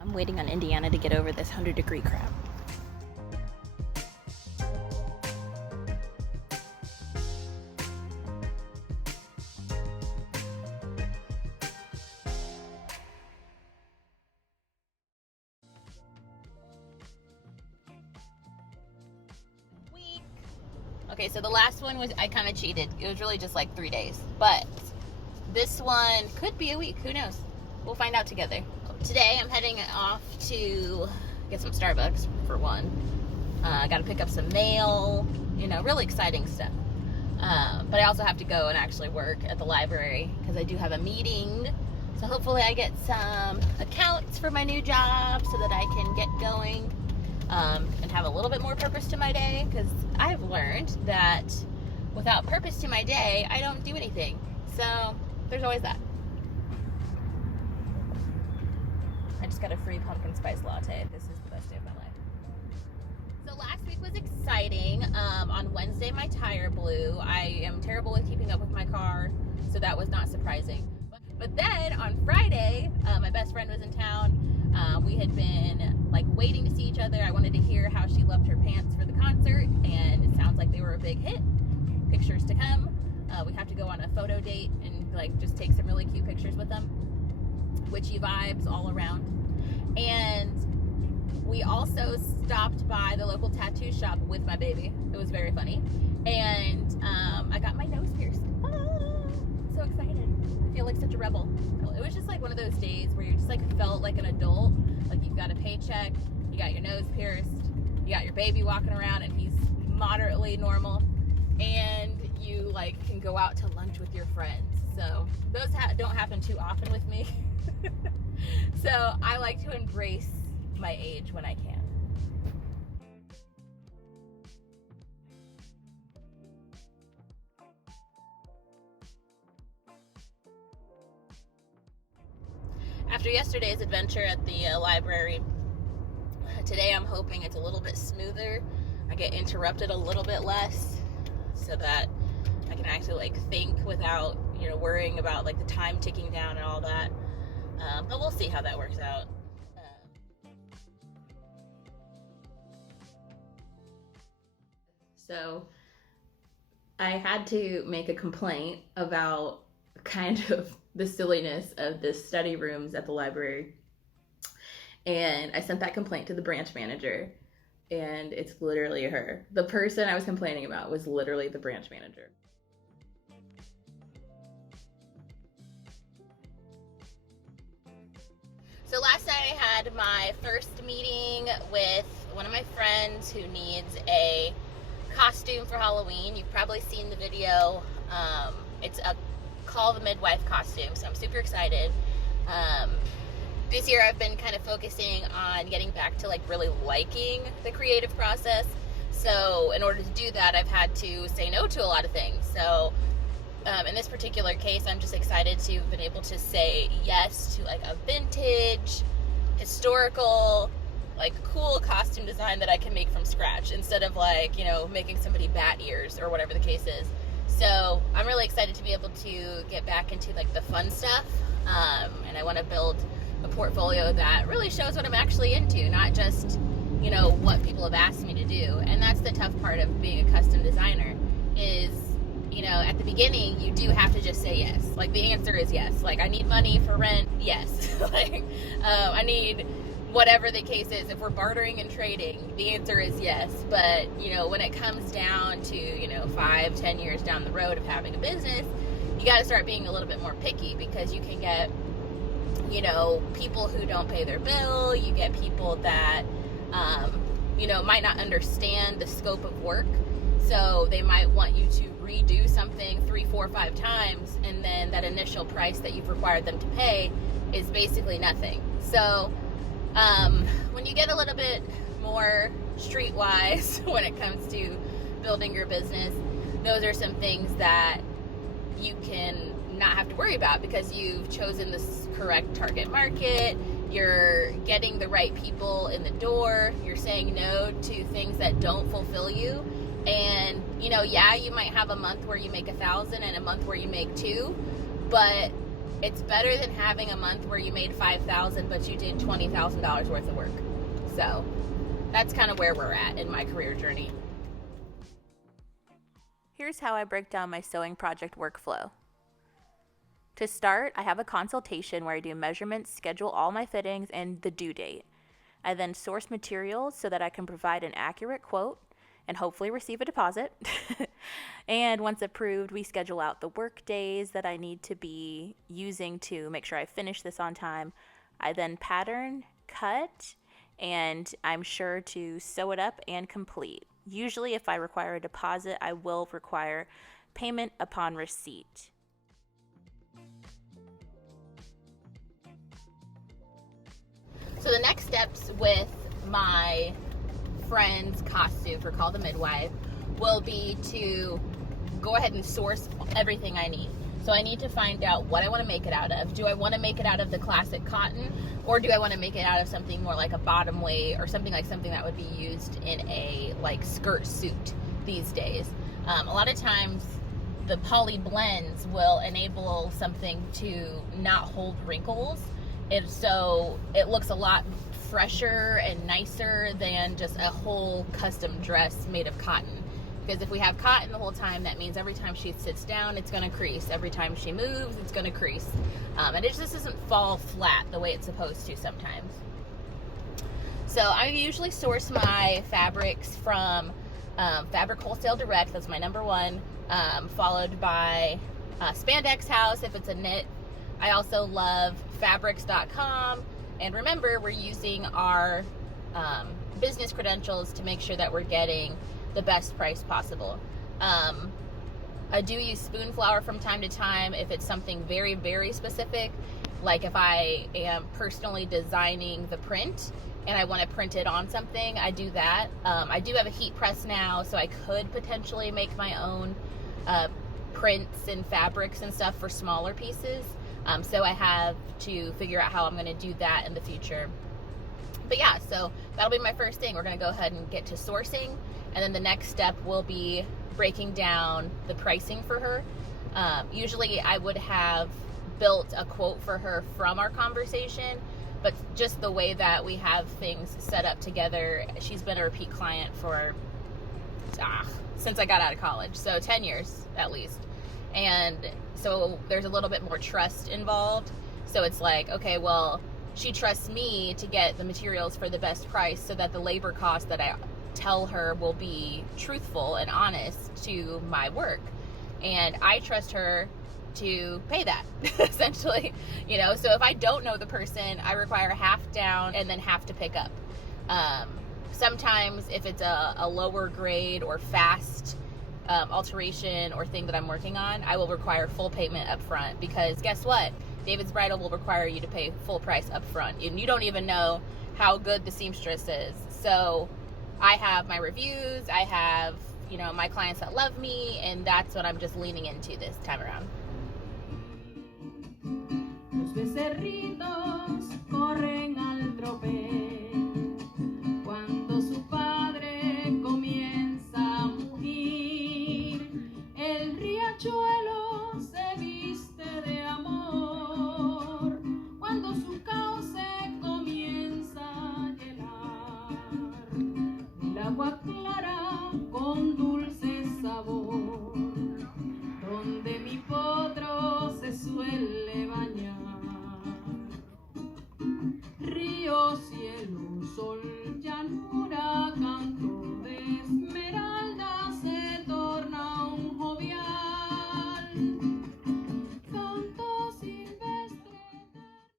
I'm waiting on Indiana to get over this 100-degree crap. Okay, so the last one was, I kind of cheated. It was really just like 3 days. But this one could be a week. Who knows? We'll find out together. Today I'm heading off to get some Starbucks for one. I got to pick up some mail, you know, really exciting stuff. But I also have to go and actually work at the library because I do have a meeting. So hopefully I get some accounts for my new job so that I can get going and have a little bit more purpose to my day, because I've learned that without purpose to my day, I don't do anything. So there's always that. I just got a free pumpkin spice latte. This is the best day of my life. So last week was exciting. On Wednesday, my tire blew. I am terrible with keeping up with my car, so that was not surprising. But then on Friday, my best friend was in town. We had been like waiting to see each other. I wanted to hear how she loved her pants for the concert, and it sounds like they were a big hit. Pictures to come. We have to go on a photo date and like just take some really cute pictures with them. Witchy vibes all around. And we also stopped by the local tattoo shop with my baby. It was very funny. And I got my nose pierced. So excited. I feel like such a rebel. It was just like one of those days where you just like felt like an adult. Like you've got a paycheck, you got your nose pierced, you got your baby walking around and he's moderately normal, and you like can go out to lunch with your friends. So those don't happen too often with me. So I like to embrace my age when I can. After yesterday's adventure at the library, today I'm hoping it's a little bit smoother. I get interrupted a little bit less so that I can actually like think without, you know, worrying about like the time ticking down and all that. But we'll see how that works out. So I had to make a complaint about kind of the silliness of the study rooms at the library. And I sent that complaint to the branch manager, and it's literally her. The person I was complaining about was literally the branch manager. So last night I had my first meeting with one of my friends who needs a costume for Halloween. You've probably seen the video. It's a Call the Midwife costume, so I'm super excited. This year I've been kind of focusing on getting back to like really liking the creative process. So in order to do that, I've had to say no to a lot of things. So in this particular case, I'm just excited to have been able to say yes to like a vintage, historical, like cool costume design that I can make from scratch instead of like, you know, making somebody bat ears or whatever the case is. So I'm really excited to be able to get back into like the fun stuff. And I want to build a portfolio that really shows what I'm actually into, not just, you know, what people have asked me to do. And that's the tough part of being a custom designer is, you know, at the beginning, you do have to just say yes. Like the answer is yes. Like I need money for rent. Yes. Like I need whatever the case is. If we're bartering and trading, the answer is yes. But, you know, when it comes down to, you know, 5-10 years down the road of having a business, you got to start being a little bit more picky, because you can get, you know, people who don't pay their bill. You get people that, you know, might not understand the scope of work. So they might want you to redo something 3, 4, 5 times, and then that initial price that you've required them to pay is basically nothing. So when you get a little bit more streetwise when it comes to building your business, those are some things that you can not have to worry about because you've chosen the correct target market, you're getting the right people in the door, you're saying no to things that don't fulfill you. And, you know, yeah, you might have a month where you make 1,000 and a month where you make 2, but it's better than having a month where you made $5,000 but you did $20,000 worth of work. So that's kind of where we're at in my career journey. Here's how I break down my sewing project workflow. To start, I have a consultation where I do measurements, schedule all my fittings, and the due date. I then source materials so that I can provide an accurate quote and hopefully receive a deposit. And once approved, we schedule out the work days that I need to be using to make sure I finish this on time. I then pattern, cut, and I'm sure to sew it up and complete. Usually, if I require a deposit, I will require payment upon receipt. So the next steps with my friend's costume for Call the Midwife will be to go ahead and source everything I need. So I need to find out what I want to make it out of. Do I want to make it out of the classic cotton, or do I want to make it out of something more like a bottom weight, or something that would be used in a like skirt suit these days? A lot of times the poly blends will enable something to not hold wrinkles, so it looks a lot fresher and nicer than just a whole custom dress made of cotton. Because if we have cotton the whole time, that means every time she sits down, it's going to crease. Every time she moves, it's going to crease. And it just doesn't fall flat the way it's supposed to sometimes. So I usually source my fabrics from Fabric Wholesale Direct. That's my number one. Followed by Spandex House if it's a knit. I also love fabrics.com. And remember, we're using our business credentials to make sure that we're getting the best price possible. I do use spoon flour from time to time if it's something very, very specific. Like if I am personally designing the print and I want to print it on something, I do that. I do have a heat press now, so I could potentially make my own prints and fabrics and stuff for smaller pieces. So I have to figure out how I'm going to do that in the future. But yeah, so that'll be my first thing. We're going to go ahead and get to sourcing. And then the next step will be breaking down the pricing for her. Usually I would have built a quote for her from our conversation, but just the way that we have things set up together, she's been a repeat client for since I got out of college. So 10 years at least. And so there's a little bit more trust involved. So it's like, okay, well, she trusts me to get the materials for the best price so that the labor cost that I tell her will be truthful and honest to my work. And I trust her to pay that, essentially. So if I don't know the person, I require half down and then half to pick up. Sometimes if it's a lower grade or fast alteration or thing that I'm working on, I will require full payment up front, because guess what? David's Bridal will require you to pay full price up front, and you don't even know how good the seamstress is. So I have my reviews, I have my clients that love me, and that's what I'm just leaning into this time around.